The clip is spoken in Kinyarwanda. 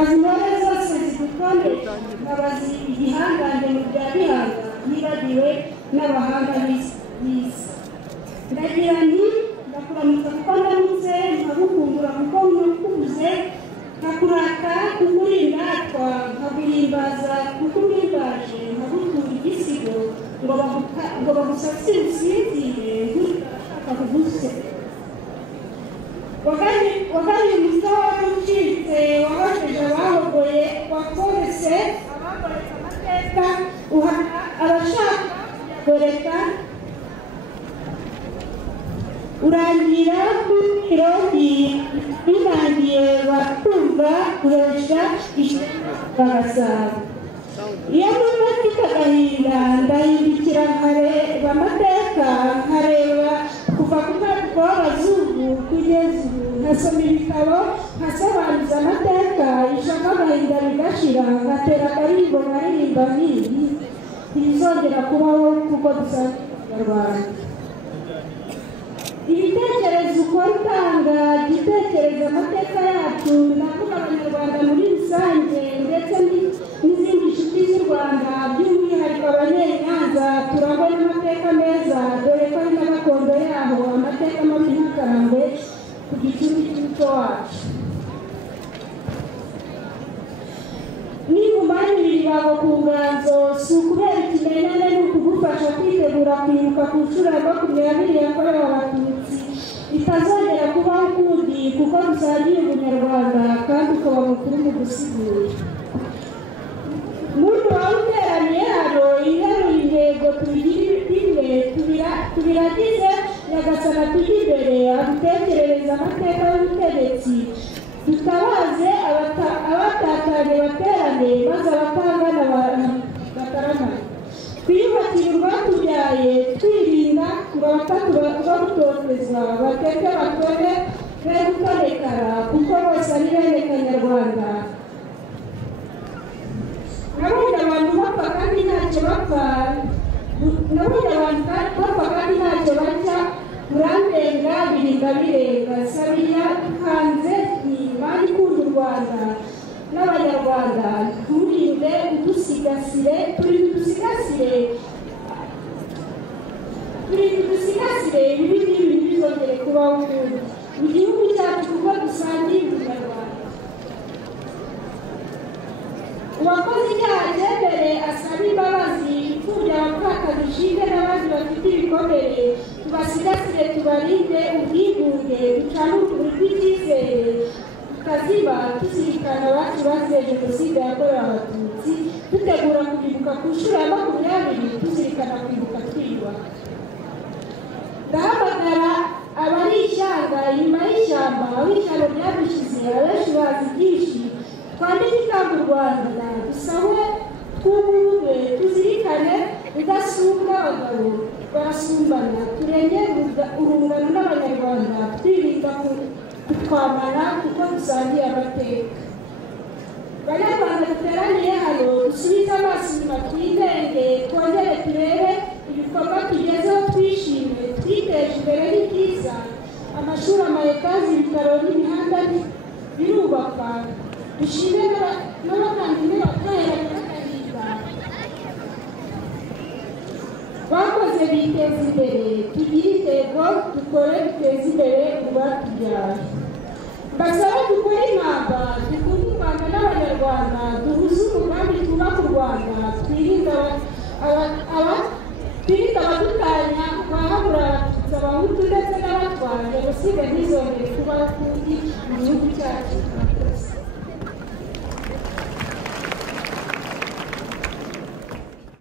bazi intore zose zidukondesha babazi igihangange mu bya bihanga nibagiwe n'abahanga b'isi ndagira nti ndakuramutsa kuko ndamutse nkagukumbura kuko nkukubuze nkakurata kukurindatwa nkaguhimbaza kuko urimbaje nkagutura igisigo ngo bagusasire usinzire ntushaka kuguseka wagariye umusawa w'ucitse wabashije abahogoye wakoretse abagoretse amateka uhana abashaka kugoreka urangira kw'irogi birangiye bakumva guhesha bagasaba iyo numva mfite agahinda ndahindukira nkareba amateka nkareba kuva ku mwaka w'abazungu kugeza ubu nkasoma ibitabo nkasobanuza amateka ishaka agahinda bigashira ngatera akaririmbo nkaririmba nk'ibi ntibizongera kubaho kuko dusanzwe Abanyarwanda ibitekerezo ukora utanga igitekerezo amateka yacu navuga Abanyarwanda muri rusange ndetse n'izindi nshuti z'u Rwanda by'umwihariko abanyenyanza turangwa n'amateka meza dore ko ari na gakondo yaho amateka mabi ntakarangwe ku gicumbi cy'umuco wacu nigumanira ibabo ku nganzo si ukubera ikimenyane ni ukugufasha kwitegura kwibuka ku nshuro ya 20 yakorewe Abatutsi bitazongera kubaho ukundi kuko dusangiye ubunyarwanda kandi ukaba mukuru mu gusigura muntu wawe uteraniye hano interura intego tubigire imwe tubiragize nyagasana tujye imbere adutekerereza amateka y'ubutegetsi tutabaze abatatanye baterane maze abatangana bataramane twiyubakire urwatubyaye twirinda ngo abatutotezwa bateke batore be gutonekara kuko bose ari bene Kanyarwanda nabonye abantu bapfa kandi ntacyo bapfa nabonye abantu bapfa kandi ntacyo bajya murandenga birinda birenga sabiya hanze ni Imana ikunda u Rwanda n'Abanyarwanda turinde udusigasire ibi ngibi ntibizongere kubaho ukundi mu gihugu cyacu kuko dusangiye ubunyarwanda uwakoze icyaha cyembere asaba imbabazi imfubyi abapfakazi ishinge n'abandi bafite ibikomere tubasigasire tubarinde ubwigunge ducane urumuri rw'icyizere tukaziba tuzirikana abacu bazize jenoside yakorewe Abatutsi dutegura kwibuka ku nshuro ya 20 tuzirikana kwibuka twiyubaka ndahamagara abari ishyanga inyuma y'ishyamba aho ishyamba ryadushize abenshi bazi byinshi twandike ikamba u Rwanda dusabe twubumwe tuzirikane udasumbwa abagabo barasumbana turengere urungano n'Abanyarwanda twirinda kutwamana kuko dusangiye amateka Banyarwanda duteraniye hano dusubize amaso inyuma twitenge twongere turebe ibikorwa tugezeho twishime twiteje imbere n'ibyiza amashuri amayetazi ibitaro n'imihanda birubakwa dushime n'abakandida batorera agahinda bakoze biteza imbere tugire intego dukore duteze imbere urwatubyaye mbasaba dukore impamba dukunde u Rwanda n'Abanyarwanda duhuze umugambi twubaka u Rwanda twirinde abadutanya bahabura Abatutsi Abahutu ndetse n'abatwa jenoside ntizongere kuba ukundi mu gihugu cyacu